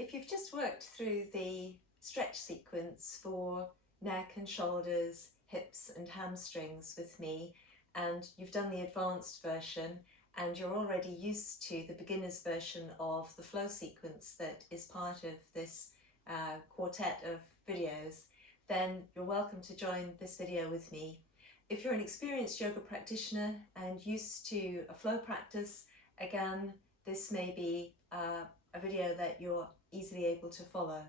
If you've just worked through the stretch sequence for neck and shoulders, hips and hamstrings with me, and you've done the advanced version and you're already used to the beginner's version of the flow sequence that is part of this quartet of videos, then you're welcome to join this video with me. If you're an experienced yoga practitioner and used to a flow practice, again, this may be a video that you're easily able to follow.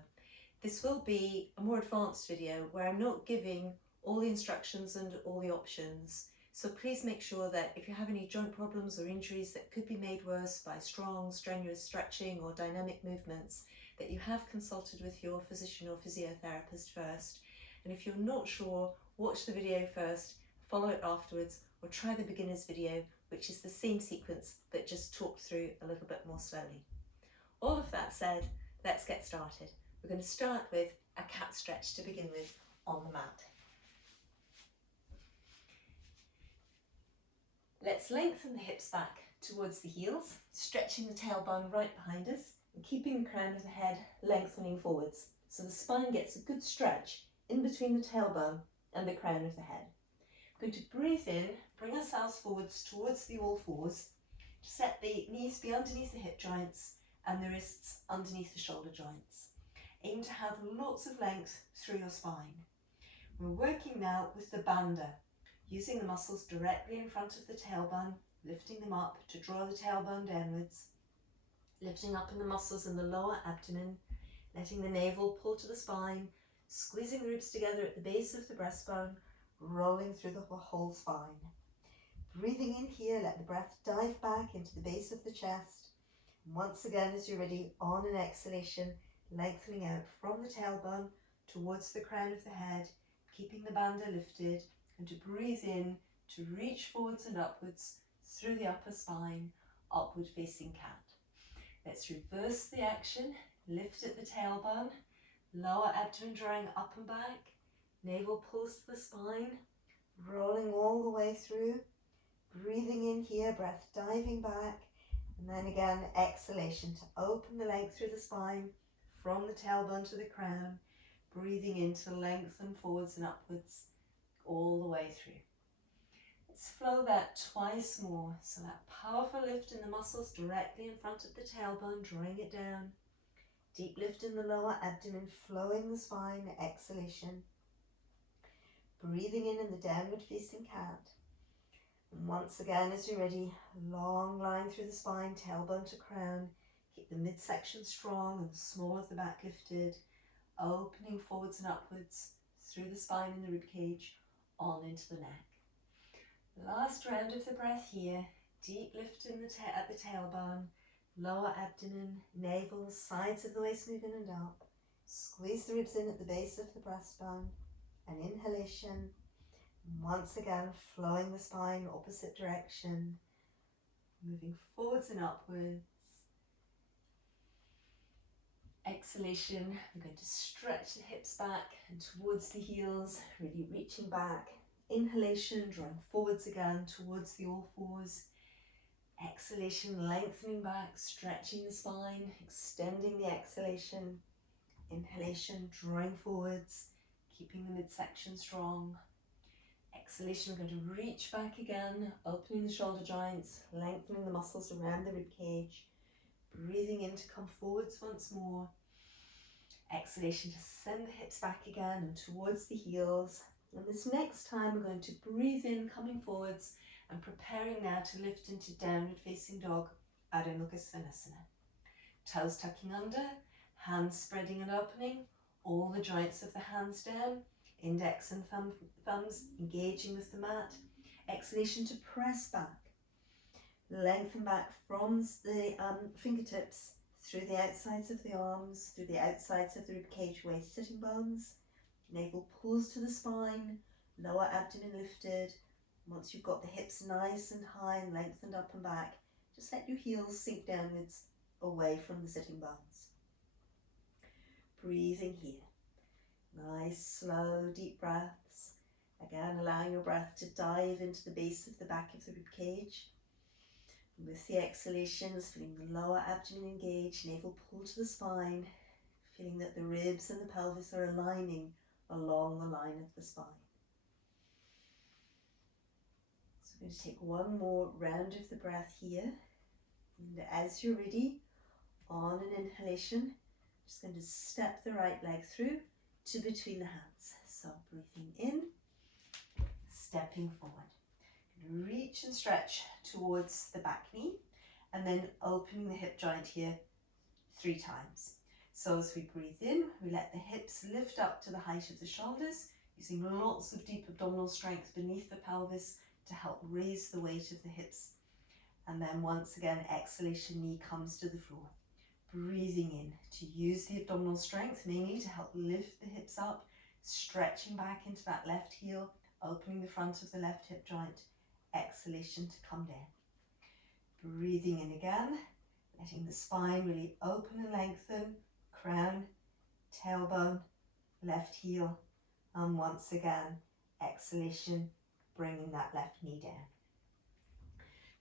This will be a more advanced video where I'm not giving all the instructions and all the options. So please make sure that if you have any joint problems or injuries that could be made worse by strong, strenuous stretching or dynamic movements, that you have consulted with your physician or physiotherapist first. And if you're not sure, watch the video first, follow it afterwards, or try the beginner's video, which is the same sequence but just talked through a little bit more slowly. All of that said, let's get started. We're going to start with a cat stretch to begin with on the mat. Let's lengthen the hips back towards the heels, stretching the tailbone right behind us and keeping the crown of the head lengthening forwards so the spine gets a good stretch in between the tailbone and the crown of the head. We're going to breathe in, bring ourselves forwards towards the all fours, set the knees be underneath the hip joints and the wrists underneath the shoulder joints. Aim to have lots of length through your spine. We're working now with the bandha, using the muscles directly in front of the tailbone, lifting them up to draw the tailbone downwards, lifting up in the muscles in the lower abdomen, letting the navel pull to the spine, squeezing the ribs together at the base of the breastbone, rolling through the whole spine. Breathing in here, let the breath dive back into the base of the chest. Once again, as you're ready, on an exhalation, lengthening out from the tailbone towards the crown of the head, keeping the bandha lifted, and to breathe in, to reach forwards and upwards through the upper spine, upward facing cat. Let's reverse the action, lift at the tailbone, lower abdomen drawing up and back, navel pulls to the spine, rolling all the way through, breathing in here, breath diving back, and then again, exhalation to open the length through the spine, from the tailbone to the crown, breathing in to lengthen forwards and upwards, all the way through. Let's flow that twice more. So that powerful lift in the muscles directly in front of the tailbone, drawing it down. Deep lift in the lower abdomen, flowing the spine, exhalation. Breathing in the downward facing cat. And once again, as you're ready, long line through the spine, tailbone to crown. Keep the midsection strong and the small of the back lifted, opening forwards and upwards through the spine and the rib cage, on into the neck. Last round of the breath here, deep lift in at the tailbone, lower abdomen, navel, sides of the waist moving and up. Squeeze the ribs in at the base of the breastbone, an inhalation. Once again, flowing the spine, opposite direction, moving forwards and upwards. Exhalation, we're going to stretch the hips back and towards the heels, really reaching back. Inhalation, drawing forwards again towards the all fours. Exhalation, lengthening back, stretching the spine, extending the exhalation. Inhalation, drawing forwards, keeping the midsection strong. Exhalation, we're going to reach back again, opening the shoulder joints, lengthening the muscles around the rib cage. Breathing in to come forwards once more. Exhalation to send the hips back again and towards the heels. And this next time we're going to breathe in, coming forwards and preparing now to lift into downward facing dog, Adho Mukha Svanasana. Toes tucking under, hands spreading and opening, all the joints of the hands down, index and thumbs engaging with the mat. Exhalation to press back. Lengthen back from the fingertips through the outsides of the arms, through the outsides of the ribcage, waist sitting bones. Navel pulls to the spine, lower abdomen lifted. Once you've got the hips nice and high and lengthened up and back, just let your heels sink downwards away from the sitting bones. Breathing here. Nice, slow, deep breaths. Again, allowing your breath to dive into the base of the back of the ribcage. With the exhalations, feeling the lower abdomen engage, navel pull to the spine, feeling that the ribs and the pelvis are aligning along the line of the spine. So we're going to take one more round of the breath here. And as you're ready, on an inhalation, just going to step the right leg through to between the hands. So breathing in, stepping forward. Reach and stretch towards the back knee, and then opening the hip joint here 3 times. So as we breathe in, we let the hips lift up to the height of the shoulders, using lots of deep abdominal strength beneath the pelvis to help raise the weight of the hips. And then once again, exhalation, knee comes to the floor. Breathing in to use the abdominal strength, mainly to help lift the hips up, stretching back into that left heel, opening the front of the left hip joint. Exhalation to come down. Breathing in again, letting the spine really open and lengthen, crown, tailbone, left heel, and once again, exhalation, bringing that left knee down.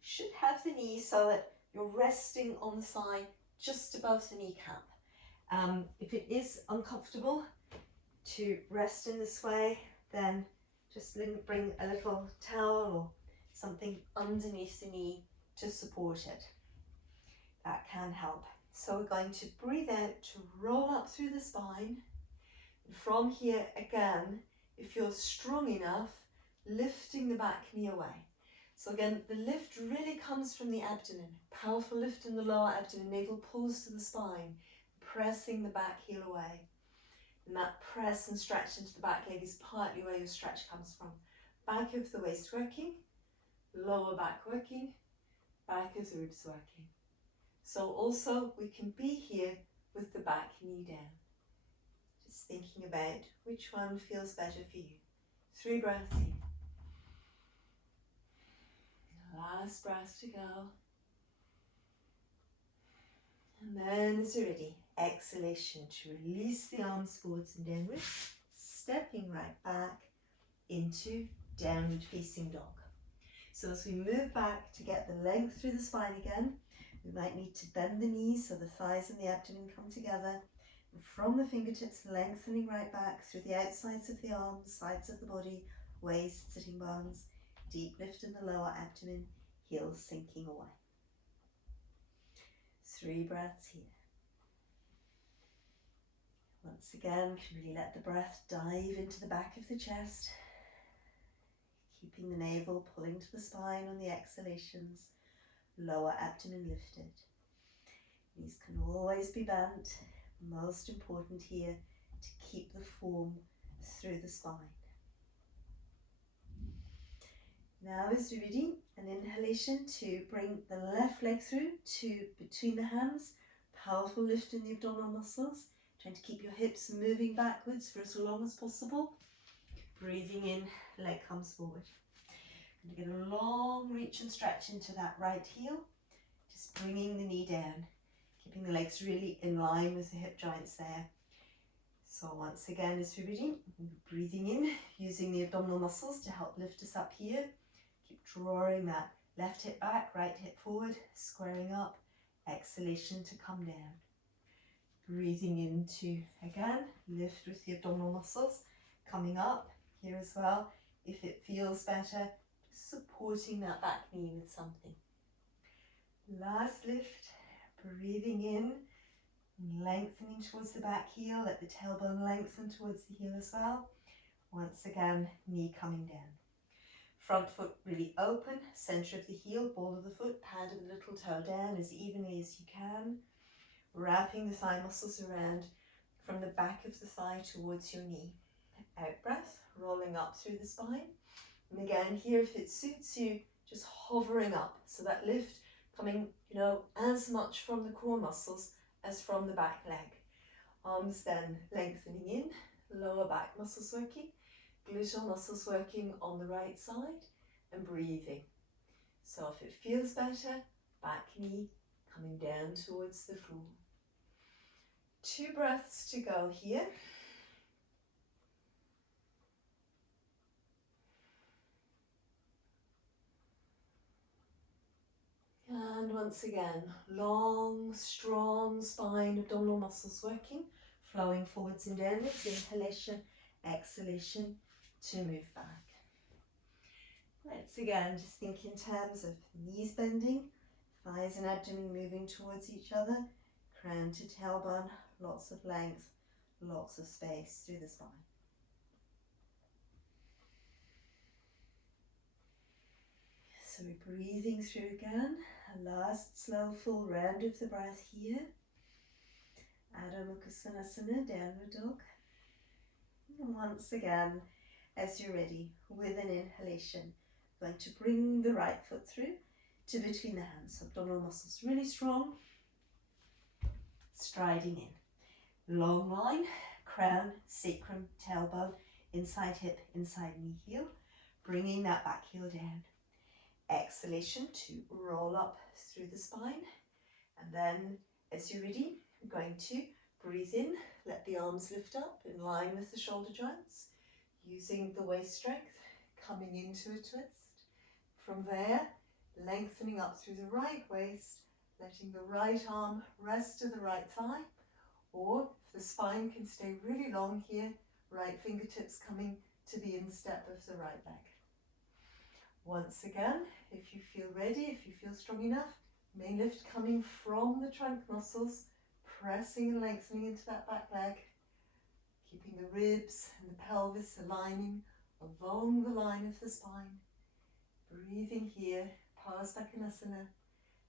Should have the knee so that you're resting on the thigh just above the kneecap. If it is uncomfortable to rest in this way, then just bring a little towel or something underneath the knee to support it. That can help. So we're going to breathe out to roll up through the spine. And from here again, if you're strong enough, lifting the back knee away. So again, the lift really comes from the abdomen. Powerful lift in the lower abdomen, navel pulls to the spine, pressing the back heel away. And that press and stretch into the back leg is partly where your stretch comes from. Back of the waist working, lower back working, back of the ribs working. So also we can be here with the back knee down. Just thinking about which one feels better for you. 3 breaths in. Last breath to go. And then as you're ready, exhalation to release the arms forwards and downwards, stepping right back into downward facing dog. So as we move back to get the length through the spine again, we might need to bend the knees so the thighs and the abdomen come together. And from the fingertips, lengthening right back through the outsides of the arms, sides of the body, waist, sitting bones, deep lift in the lower abdomen, heels sinking away. 3 breaths here. Once again, can really let the breath dive into the back of the chest, keeping the navel pulling to the spine on the exhalations, lower abdomen lifted. Knees can always be bent. Most important here to keep the form through the spine. Now as you're ready, an inhalation to bring the left leg through to between the hands. Powerful lift in the abdominal muscles. Trying to keep your hips moving backwards for as long as possible. Breathing in, leg comes forward. And get a long reach and stretch into that right heel. Just bringing the knee down. Keeping the legs really in line with the hip joints there. So once again, as we're ready, breathing in, using the abdominal muscles to help lift us up here. Keep drawing that left hip back, right hip forward, squaring up. Exhalation to come down. Breathing into, again, lift with the abdominal muscles, coming up here as well. If it feels better, just supporting that back knee with something. Last lift, breathing in, lengthening towards the back heel, let the tailbone lengthen towards the heel as well. Once again, knee coming down. Front foot really open, center of the heel, ball of the foot, pad of the little toe down as evenly as you can. Wrapping the thigh muscles around from the back of the thigh towards your knee. Out breath, rolling up through the spine. And again here, if it suits you, just hovering up. So that lift coming, as much from the core muscles as from the back leg. Arms then lengthening in, lower back muscles working, gluteal muscles working on the right side, and breathing. So if it feels better, back knee coming down towards the floor. 2 breaths to go here. And once again, long, strong spine, abdominal muscles working flowing forwards and downwards, inhalation, exhalation to move back. Let's again just think in terms of knees bending, thighs and abdomen moving towards each other, crown to tailbone, lots of length, lots of space through the spine. So we're breathing through again, a last slow full round of the breath here. Adho Mukha Svanasana, downward dog. And once again, as you're ready, with an inhalation, going to bring the right foot through to between the hands. Abdominal muscles really strong. Striding in. Long line, crown, sacrum, tailbone, inside hip, inside knee heel. Bringing that back heel down. Exhalation to roll up through the spine. And then, as you're ready, I'm going to breathe in, let the arms lift up in line with the shoulder joints, using the waist strength, coming into a twist. From there, lengthening up through the right waist, letting the right arm rest to the right thigh, or if the spine can stay really long here, right fingertips coming to the instep of the right leg. Once again, if you feel ready, if you feel strong enough, main lift coming from the trunk muscles, pressing and lengthening into that back leg, keeping the ribs and the pelvis aligning along the line of the spine. Breathing here, Parasvakonasana.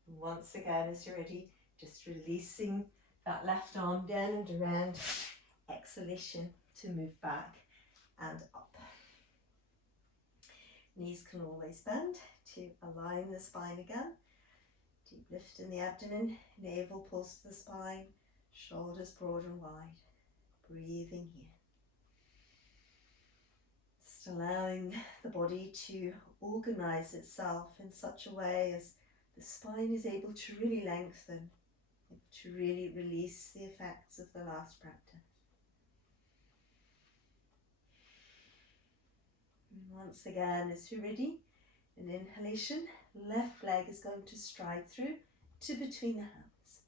And once again, as you're ready, just releasing that left arm down and around. Exhalation to move back and up. Knees can always bend to align the spine again. Deep lift in the abdomen, navel pulls to the spine, shoulders broad and wide. Breathing here. Just allowing the body to organize itself in such a way as the spine is able to really lengthen, to really release the effects of the last practice. And once again, as you're ready, an inhalation, left leg is going to stride through to between the hands.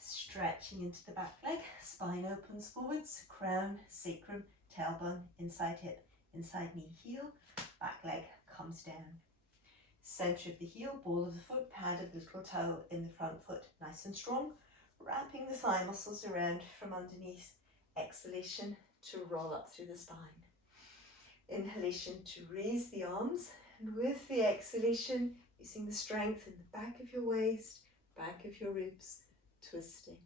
Stretching into the back leg, spine opens forwards, crown, sacrum, tailbone, inside hip, inside knee, heel, back leg comes down. Center of the heel, ball of the foot, pad of the little toe in the front foot, nice and strong. Wrapping the thigh muscles around from underneath. Exhalation to roll up through the spine. Inhalation to raise the arms, and with the exhalation, using the strength in the back of your waist, back of your ribs, twisting.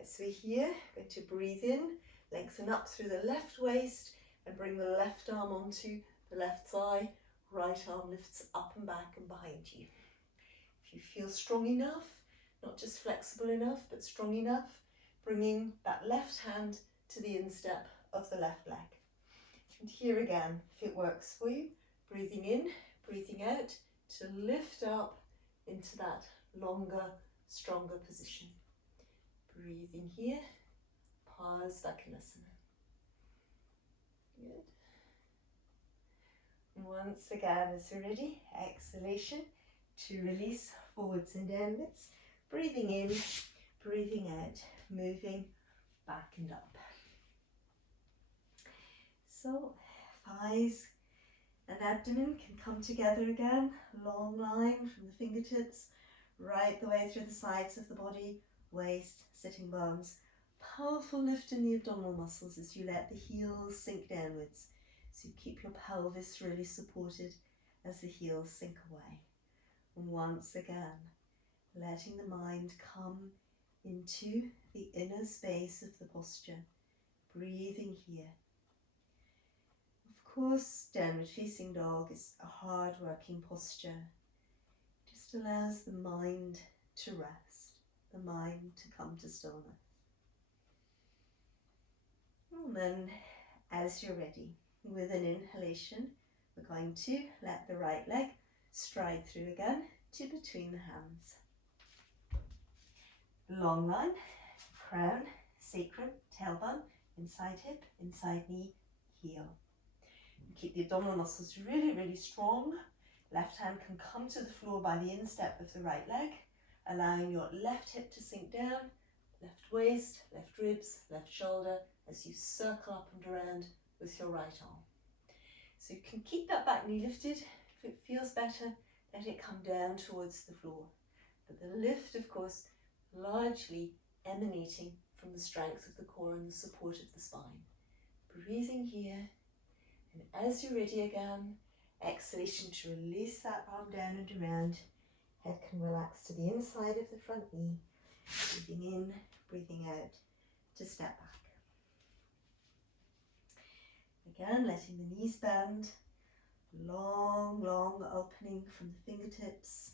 As we're here, going to breathe in, lengthen up through the left waist, and bring the left arm onto the left thigh. Right arm lifts up and back and behind you. If you feel strong enough, not just flexible enough, but strong enough, bringing that left hand to the instep of the left leg. And here again, if it works for you, breathing in, breathing out to lift up into that longer, stronger position. Breathing here, Parasvakonasana. Good. Once again, as you're ready, exhalation to release forwards and downwards. Breathing in, breathing out, moving back and up. So, thighs and abdomen can come together again. Long line from the fingertips, right the way through the sides of the body, waist, sitting bones. Powerful lift in the abdominal muscles as you let the heels sink downwards. So you keep your pelvis really supported as the heels sink away. And once again, letting the mind come into the inner space of the posture. Breathing here. Of course, downward facing dog is a hard working posture. It just allows the mind to rest, the mind to come to stillness. And then, as you're ready, with an inhalation, we're going to let the right leg stride through again to between the hands. Long line, crown, sacrum, tailbone, inside hip, inside knee, heel. And keep the abdominal muscles really, really strong. Left hand can come to the floor by the instep of the right leg, allowing your left hip to sink down, Left waist, left ribs, left shoulder as you circle up and around with your right arm. So you can keep that back knee lifted. If it feels better, let it come down towards the floor. But the lift, of course, largely emanating from the strength of the core and the support of the spine. Breathing here, and as you're ready again, exhalation to release that arm down and around. Head can relax to the inside of the front knee. Breathing in, breathing out to step back. Again, letting the knees bend. Long, long opening from the fingertips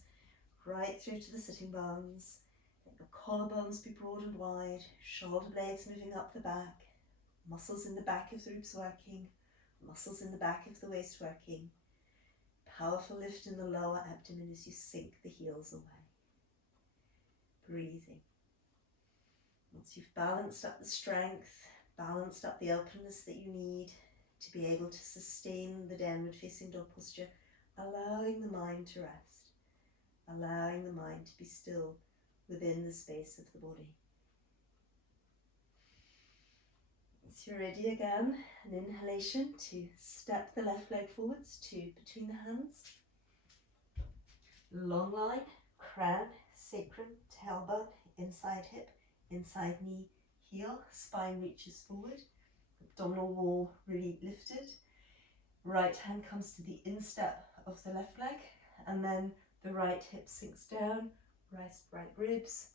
right through to the sitting bones. Let your collarbones be broad and wide, shoulder blades moving up the back, muscles in the back of the ribs working, muscles in the back of the waist working. Powerful lift in the lower abdomen as you sink the heels away. Breathing. Once you've balanced up the strength, balanced up the openness that you need to be able to sustain the downward facing dog posture, allowing the mind to rest, allowing the mind to be still within the space of the body. Once you're ready again, an inhalation to step the left leg forwards to between the hands. Long line, crown, sacrum, tailbone, inside hip, inside knee, heel, spine reaches forward, abdominal wall really lifted. Right hand comes to the instep of the left leg, and then the right hip sinks down, right ribs,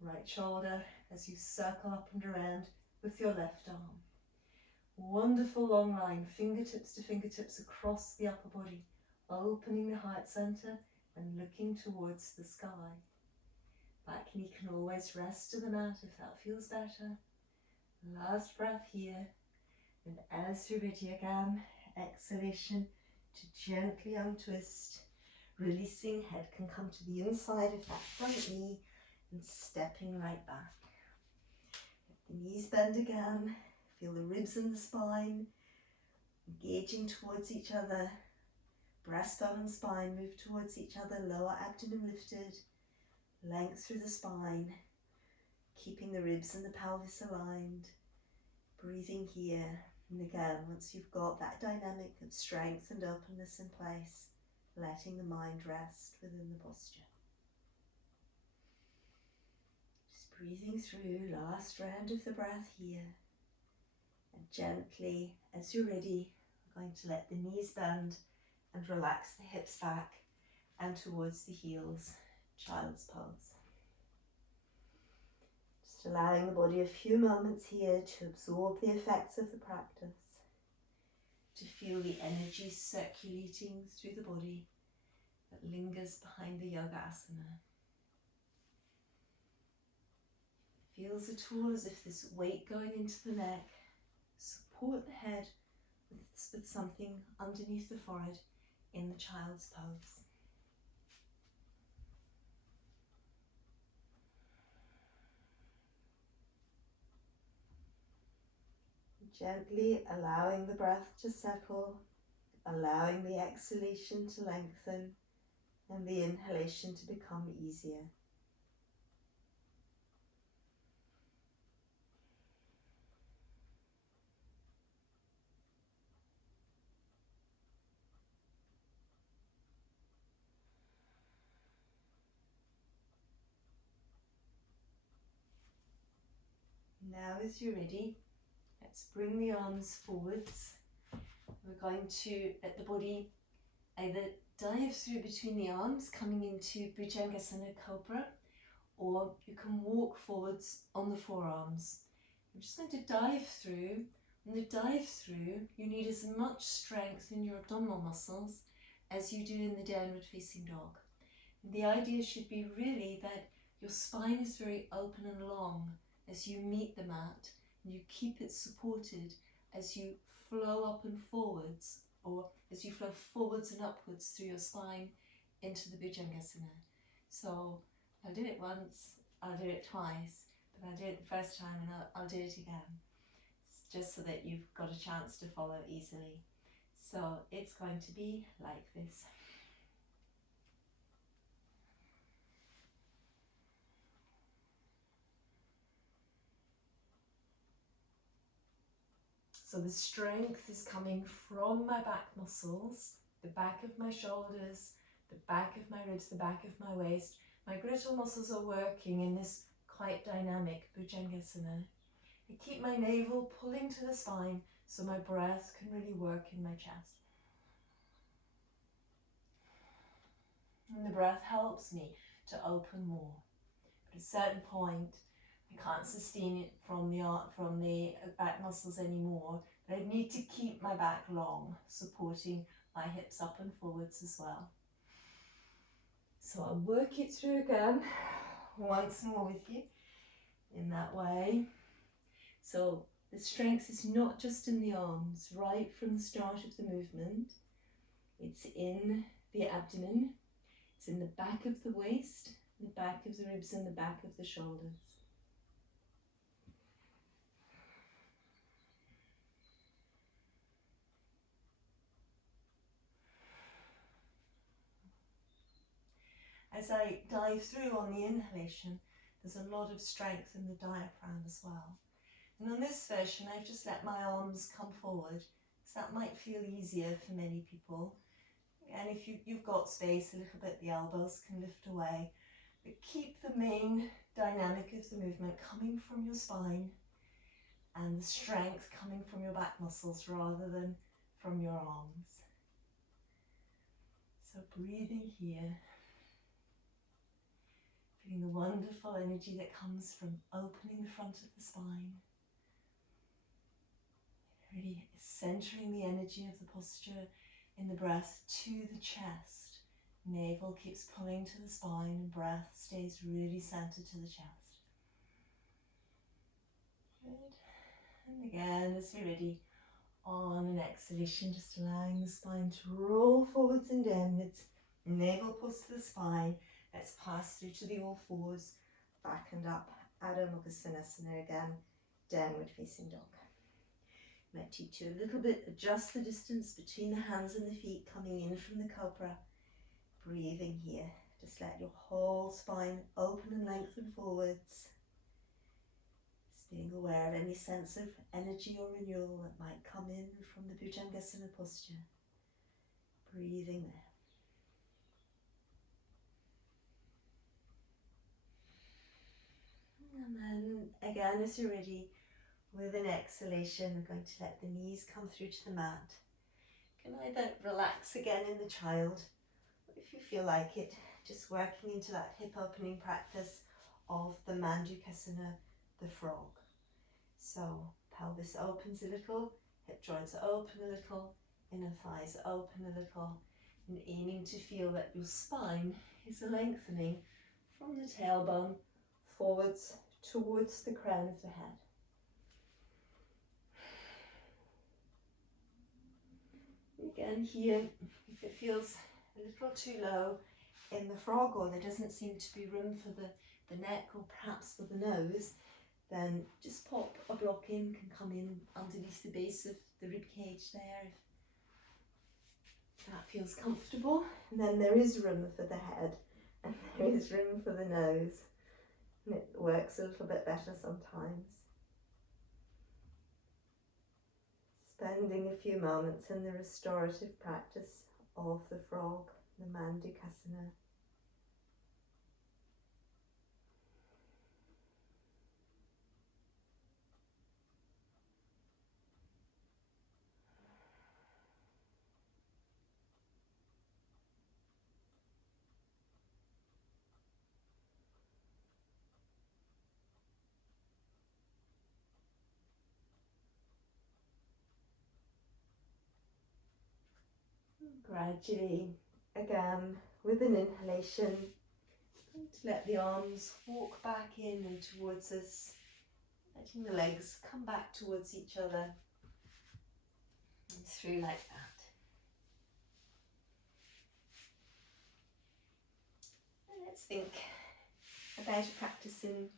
right shoulder as you circle up and around with your left arm. Wonderful long line, fingertips to fingertips across the upper body, opening the heart center and looking towards the sky. Back knee can always rest to the mat if that feels better. Last breath here, and as you're ready again, exhalation to gently untwist, releasing. Head can come to the inside of that front knee and stepping right back. Let the knees bend again, feel the ribs in the spine, engaging towards each other. Breastbone and spine move towards each other, lower abdomen lifted, length through the spine, keeping the ribs and the pelvis aligned. Breathing here, and again, once you've got that dynamic of strength and openness in place, letting the mind rest within the posture. Just breathing through, last round of the breath here, and gently, as you're ready, I'm going to let the knees bend and relax the hips back and towards the heels, child's pose. Just allowing the body a few moments here to absorb the effects of the practice, to feel the energy circulating through the body that lingers behind the yoga asana. It feels at all as if this weight going into the neck, support the head with something underneath the forehead in the child's pose. Gently allowing the breath to settle, allowing the exhalation to lengthen and the inhalation to become easier. Now as you're ready, let's bring the arms forwards. We're going to let the body either dive through between the arms, coming into Bhujangasana Cobra, or you can walk forwards on the forearms. I'm just going to dive through. On the dive through, you need as much strength in your abdominal muscles as you do in the downward facing dog. And the idea should be really that your spine is very open and long as you meet the mat, and you keep it supported as you flow up and forwards, or as you flow forwards and upwards through your spine into the Bhujangasana. So I'll do it once, I'll do it twice, but I'll do it the first time and I'll do it again, just so that you've got a chance to follow easily. So it's going to be like this. So the strength is coming from my back muscles, the back of my shoulders, the back of my ribs, the back of my waist. My gluteal muscles are working in this quite dynamic Bhujangasana. I keep my navel pulling to the spine so my breath can really work in my chest. And the breath helps me to open more. But at a certain point, I can't sustain it from the back muscles anymore, but I need to keep my back long, supporting my hips up and forwards as well. So I'll work it through again, once more with you, in that way. So the strength is not just in the arms, right from the start of the movement. It's in the abdomen, it's in the back of the waist, the back of the ribs and the back of the shoulders. As I dive through on the inhalation, there's a lot of strength in the diaphragm as well. And on this version, I've just let my arms come forward, so that might feel easier for many people. And if you've got space, a little bit, the elbows can lift away. But keep the main dynamic of the movement coming from your spine and the strength coming from your back muscles rather than from your arms. So breathing here. Feeling the wonderful energy that comes from opening the front of the spine. Really centering the energy of the posture in the breath to the chest. Navel keeps pulling to the spine and breath stays really centered to the chest. Good. And again, as you're ready, on an exhalation, just allowing the spine to roll forwards and downwards. Navel pulls to the spine. Let's pass through to the all fours, back and up. Adho Mukha Svanasana again, downward facing dog. Might teach you a little bit, adjust the distance between the hands and the feet coming in from the cobra. Breathing here, just let your whole spine open and lengthen forwards. Just being aware of any sense of energy or renewal that might come in from the Bhujangasana posture. Breathing there. And then again, as you're ready, with an exhalation, we're going to let the knees come through to the mat. You can either relax again in the child, or if you feel like it, just working into that hip opening practice of the Mandukasana, the frog. So pelvis opens a little, hip joints open a little, inner thighs open a little, and aiming to feel that your spine is lengthening from the tailbone forwards towards the crown of the head. Again here, if it feels a little too low in the frog, or there doesn't seem to be room for the neck or perhaps for the nose, then just pop a block in, can come in underneath the base of the rib cage there if that feels comfortable. And then there is room for the head and there is room for the nose, and it works a little bit better sometimes. Spending a few moments in the restorative practice of the frog, the Mandukasana. Gradually, again, with an inhalation, to let the arms walk back in and towards us, letting the legs come back towards each other and through like that. And let's think about a practice in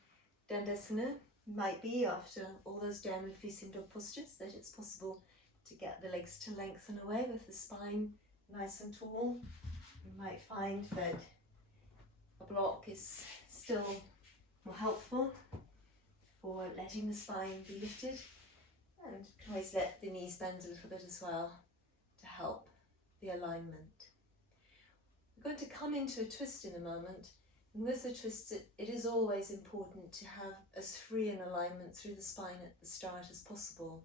Dandasana. Might be after all those downward facing dog postures that it's possible to get the legs to lengthen away with the spine nice and tall. You might find that a block is still more helpful for letting the spine be lifted And you can always let the knees bend a little bit as well to help the alignment. We're going to come into a twist in a moment, and with the twist it is always important to have as free an alignment through the spine at the start as possible.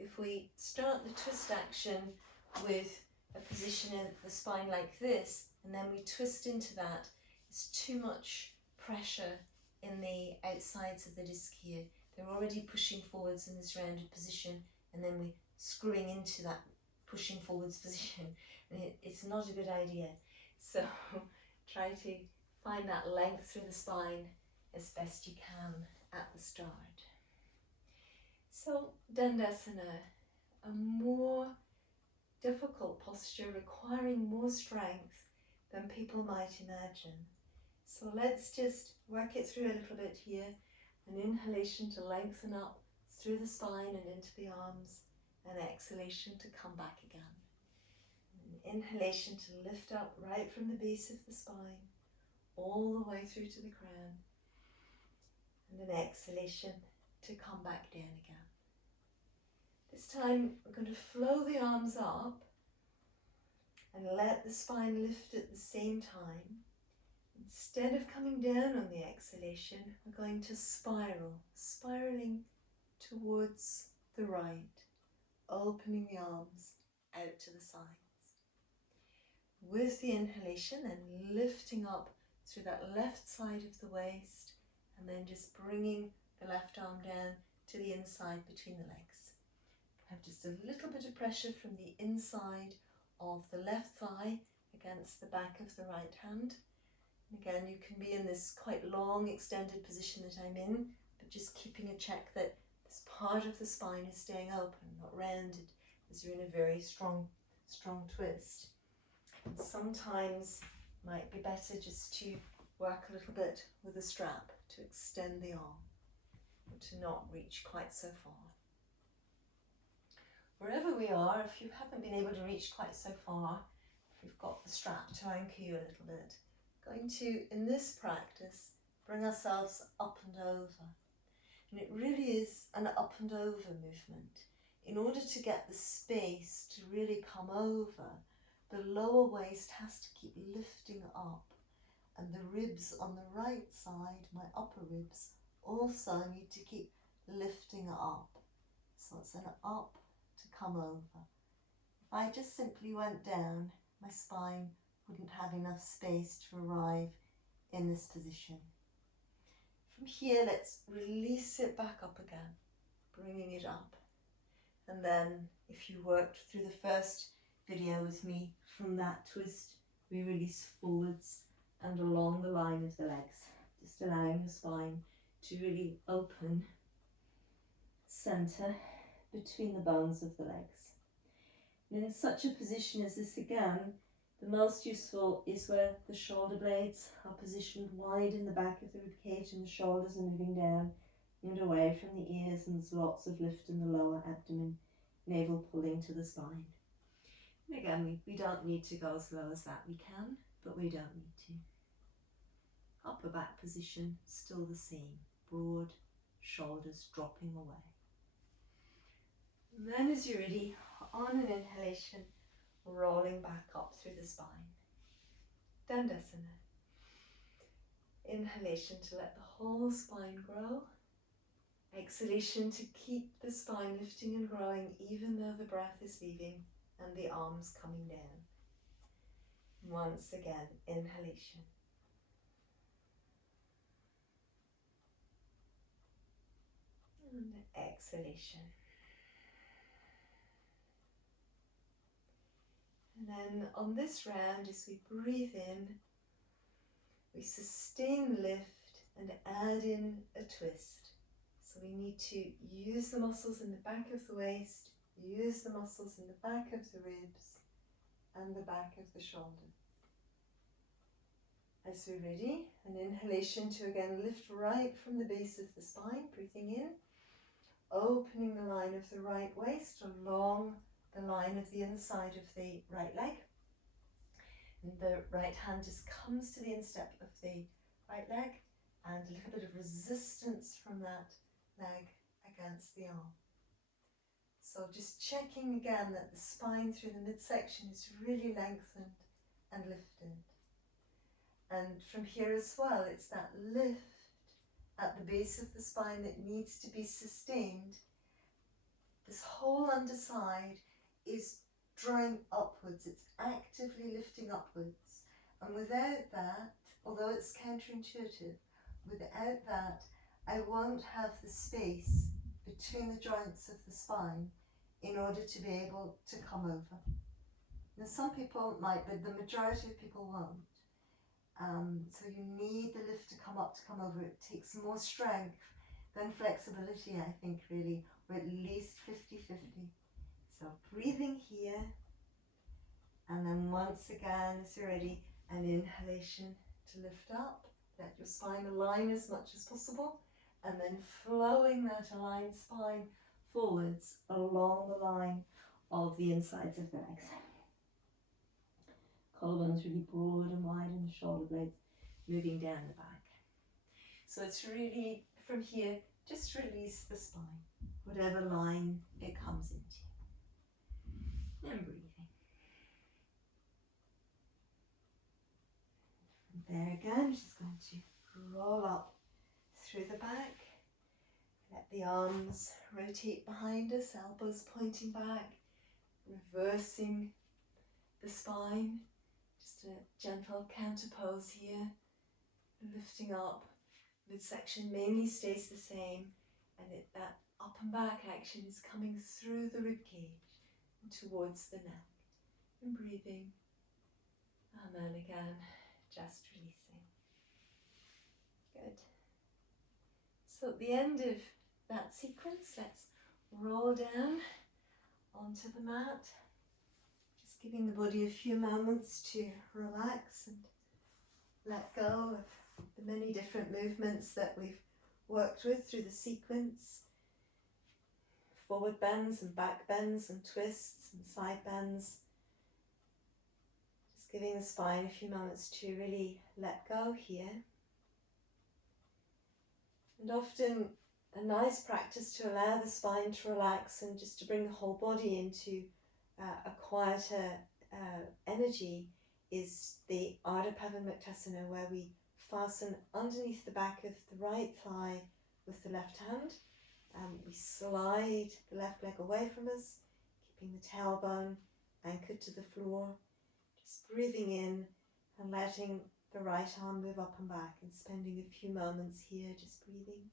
If we start the twist action with a position in the spine like this, and then we twist into that, it's too much pressure in the outsides of the disc here. They're already pushing forwards in this rounded position, and then we're screwing into that pushing forwards position. It's not a good idea. So try to find that length through the spine as best you can at the start. So Dandasana, a more difficult posture requiring more strength than people might imagine. So let's just work it through a little bit here. An inhalation to lengthen up through the spine and into the arms, an exhalation to come back again. An inhalation to lift up right from the base of the spine, all the way through to the crown, and an exhalation to come back down again. This time we're going to flow the arms up and let the spine lift at the same time. Instead of coming down on the exhalation, we're going to spiraling towards the right, opening the arms out to the sides. With the inhalation and lifting up through that left side of the waist, and then just bringing the left arm down to the inside between the legs. Have just a little bit of pressure from the inside of the left thigh against the back of the right hand. And again, you can be in this quite long extended position that I'm in, but just keeping a check that this part of the spine is staying open, not rounded, as you're in a very strong twist. And sometimes it might be better just to work a little bit with a strap to extend the arm, and to not reach quite so far. Wherever we are, if you haven't been able to reach quite so far, if you've got the strap to anchor you a little bit, going to, in this practice, bring ourselves up and over. And it really is an up and over movement. In order to get the space to really come over, the lower waist has to keep lifting up, and the ribs on the right side, my upper ribs, also need to keep lifting up. So it's an up to come over. If I just simply went down, my spine wouldn't have enough space to arrive in this position. From here, let's release it back up again, bringing it up. And then if you worked through the first video with me, from that twist, we release forwards and along the line of the legs, just allowing the spine to really open center between the bones of the legs. And in such a position as this again, the most useful is where the shoulder blades are positioned wide in the back of the ribcage and the shoulders are moving down and away from the ears, and there's lots of lift in the lower abdomen, navel pulling to the spine. And again, we don't need to go as low as that. We can, but we don't need to. Upper back position, still the same. Broad shoulders dropping away. And then as you're ready, on an inhalation, rolling back up through the spine. Dandasana. Inhalation to let the whole spine grow. Exhalation to keep the spine lifting and growing even though the breath is leaving and the arms coming down. Once again, inhalation. And exhalation. And then on this round, as we breathe in, we sustain the lift and add in a twist. So we need to use the muscles in the back of the waist, use the muscles in the back of the ribs and the back of the shoulder. As we're ready, an inhalation to again lift right from the base of the spine, breathing in, opening the line of the right waist along the line of the inside of the right leg. And the right hand just comes to the instep of the right leg, and a little bit of resistance from that leg against the arm. So just checking again that the spine through the midsection is really lengthened and lifted. And from here as well, it's that lift at the base of the spine that needs to be sustained. This whole underside is drawing upwards, it's actively lifting upwards. And without that, although it's counterintuitive, without that, I won't have the space between the joints of the spine in order to be able to come over. Now some people might, but the majority of people won't. So you need the lift to come up, to come over. It takes more strength than flexibility, I think, really, or at least 50-50. So breathing here, and then once again, as you're ready, an inhalation to lift up. Let your spine align as much as possible, and then flowing that aligned spine forwards along the line of the insides of the legs. Collarbones really broad and wide in the shoulder blades, moving down the back. So it's really, from here, just release the spine, whatever line it comes into. And breathing. From there again, just going to roll up through the back. Let the arms rotate behind us, elbows pointing back, reversing the spine. Just a gentle counter pose here, lifting up. Midsection mainly stays the same, and that up and back action is coming through the rib cage and towards the neck. And breathing, and then again, just releasing. Good. So at the end of that sequence, let's roll down onto the mat. Just giving the body a few moments to relax and let go of the many different movements that we've worked with through the sequence. Forward bends and back bends and twists and side bends. Just giving the spine a few moments to really let go here. And often a nice practice to allow the spine to relax and just to bring the whole body into a quieter energy is the Ardha Pavanmuktasana, where we fasten underneath the back of the right thigh with the left hand. We slide the left leg away from us, keeping the tailbone anchored to the floor. Just breathing in and letting the right arm move up and back, and spending a few moments here just breathing.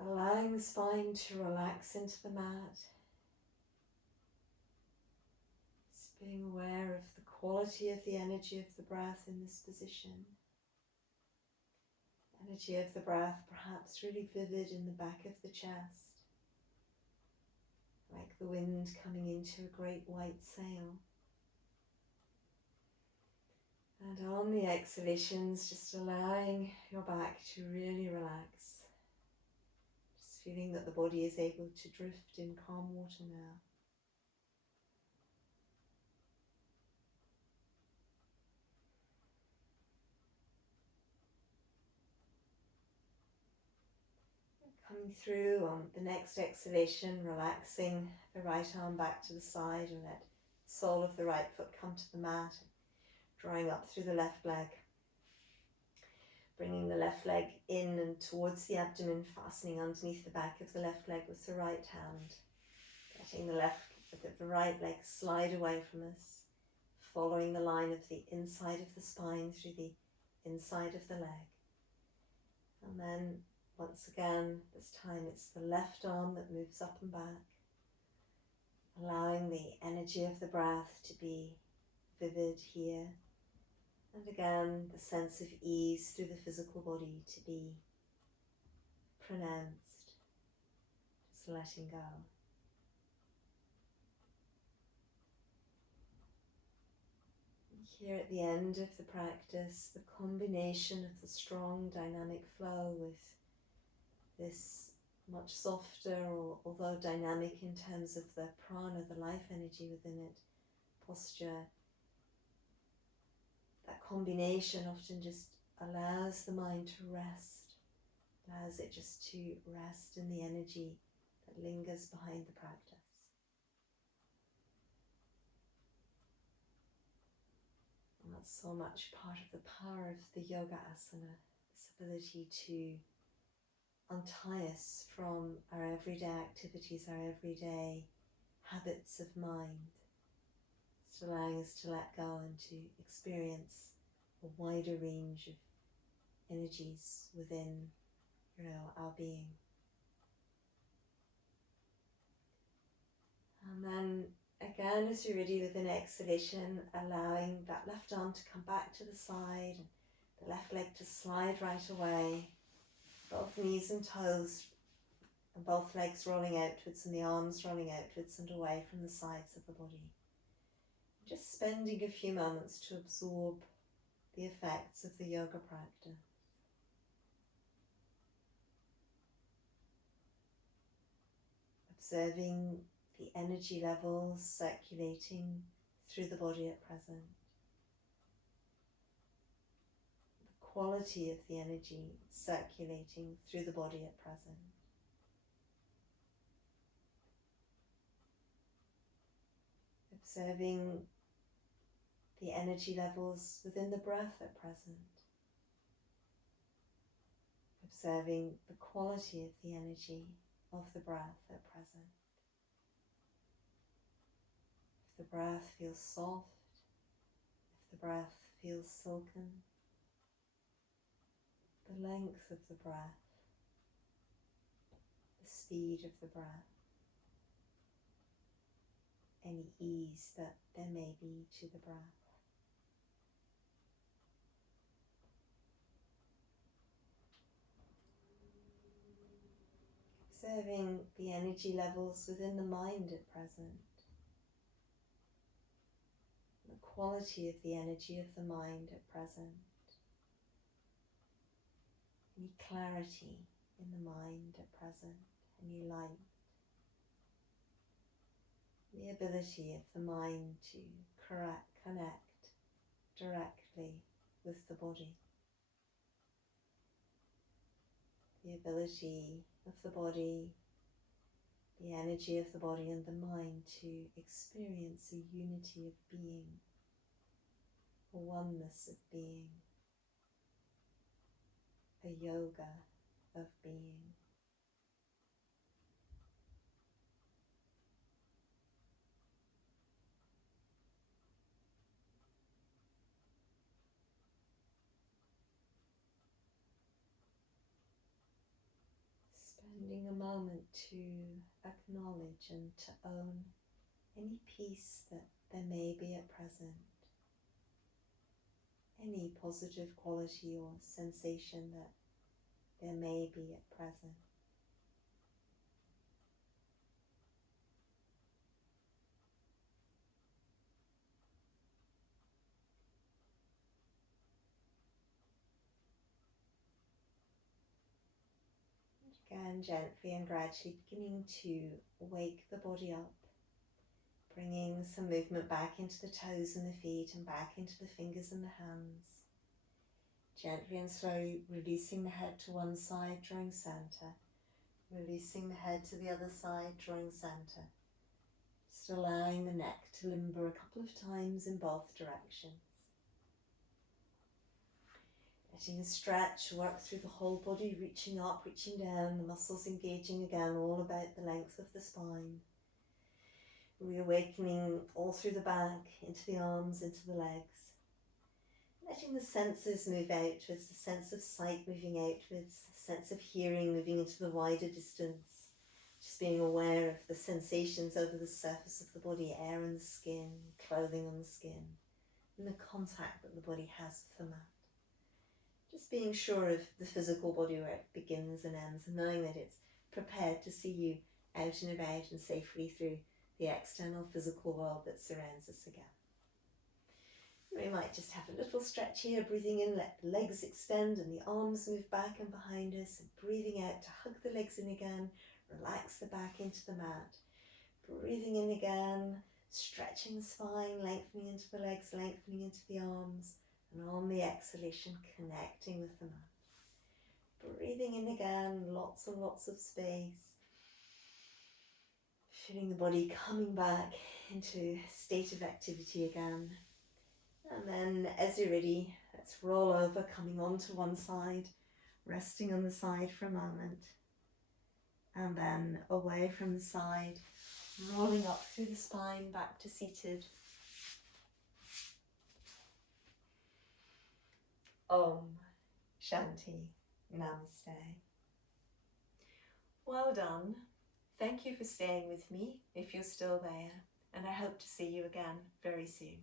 Allowing the spine to relax into the mat. Just being aware of the quality of the energy of the breath in this position. Energy of the breath perhaps really vivid in the back of the chest, like the wind coming into a great white sail. And on the exhalations, just allowing your back to really relax. Just feeling that the body is able to drift in calm water now. Coming through on the next exhalation, relaxing the right arm back to the side, and let the sole of the right foot come to the mat, drawing up through the left leg. Bringing the left leg in and towards the abdomen, fastening underneath the back of the left leg with the right hand. Letting the right leg slide away from us, following the line of the inside of the spine through the inside of the leg. And then once again, this time it's the left arm that moves up and back, allowing the energy of the breath to be vivid here. And again, the sense of ease through the physical body to be pronounced, just letting go. Here at the end of the practice, the combination of the strong dynamic flow with this much softer, although dynamic in terms of the prana, the life energy within it, posture, that combination often just allows the mind to rest, allows it just to rest in the energy that lingers behind the practice. And that's so much part of the power of the yoga asana, this ability to untie us from our everyday activities, our everyday habits of mind. It's allowing us to let go and to experience a wider range of energies within, our being. And then again, as you're ready with an exhalation, allowing that left arm to come back to the side, and the left leg to slide right away, both knees and toes, and both legs rolling outwards and the arms rolling outwards and away from the sides of the body. Just spending a few moments to absorb the effects of the yoga practice. Observing the energy levels circulating through the body at present. The quality of the energy circulating through the body at present. Observing the energy levels within the breath at present. Observing the quality of the energy of the breath at present. If the breath feels soft, if the breath feels silken, the length of the breath, the speed of the breath, any ease that there may be to the breath. Observing the energy levels within the mind at present, the quality of the energy of the mind at present, any clarity in the mind at present, any light, the ability of the mind to connect directly with the body, the ability of the body, the energy of the body and the mind to experience a unity of being, a oneness of being, a yoga of being. Spending a moment to acknowledge and to own any peace that there may be at present, any positive quality or sensation that there may be at present. Again, gently and gradually beginning to wake the body up, bringing some movement back into the toes and the feet and back into the fingers and the hands. Gently and slowly releasing the head to one side, drawing center. Releasing the head to the other side, drawing center. Just allowing the neck to limber a couple of times in both directions. Letting the stretch work through the whole body, reaching up, reaching down, the muscles engaging again, all about the length of the spine. Reawakening all through the back, into the arms, into the legs. Letting the senses move outwards, the sense of sight moving outwards, the sense of hearing moving into the wider distance. Just being aware of the sensations over the surface of the body, air on the skin, clothing on the skin, and the contact that the body has with the mat. Just being sure of the physical body where it begins and ends, and knowing that it's prepared to see you out and about and safely through the external physical world that surrounds us again. We might just have a little stretch here, breathing in, let the legs extend and the arms move back and behind us, and breathing out to hug the legs in again, relax the back into the mat. Breathing in again, stretching the spine, lengthening into the legs, lengthening into the arms, and on the exhalation, connecting with the mat. Breathing in again, lots and lots of space. Feeling the body coming back into a state of activity again. And then as you're ready, let's roll over, coming onto one side, resting on the side for a moment. And then away from the side, rolling up through the spine, back to seated. Om Shanti Namaste. Well done. Thank you for staying with me if you're still there, and I hope to see you again very soon.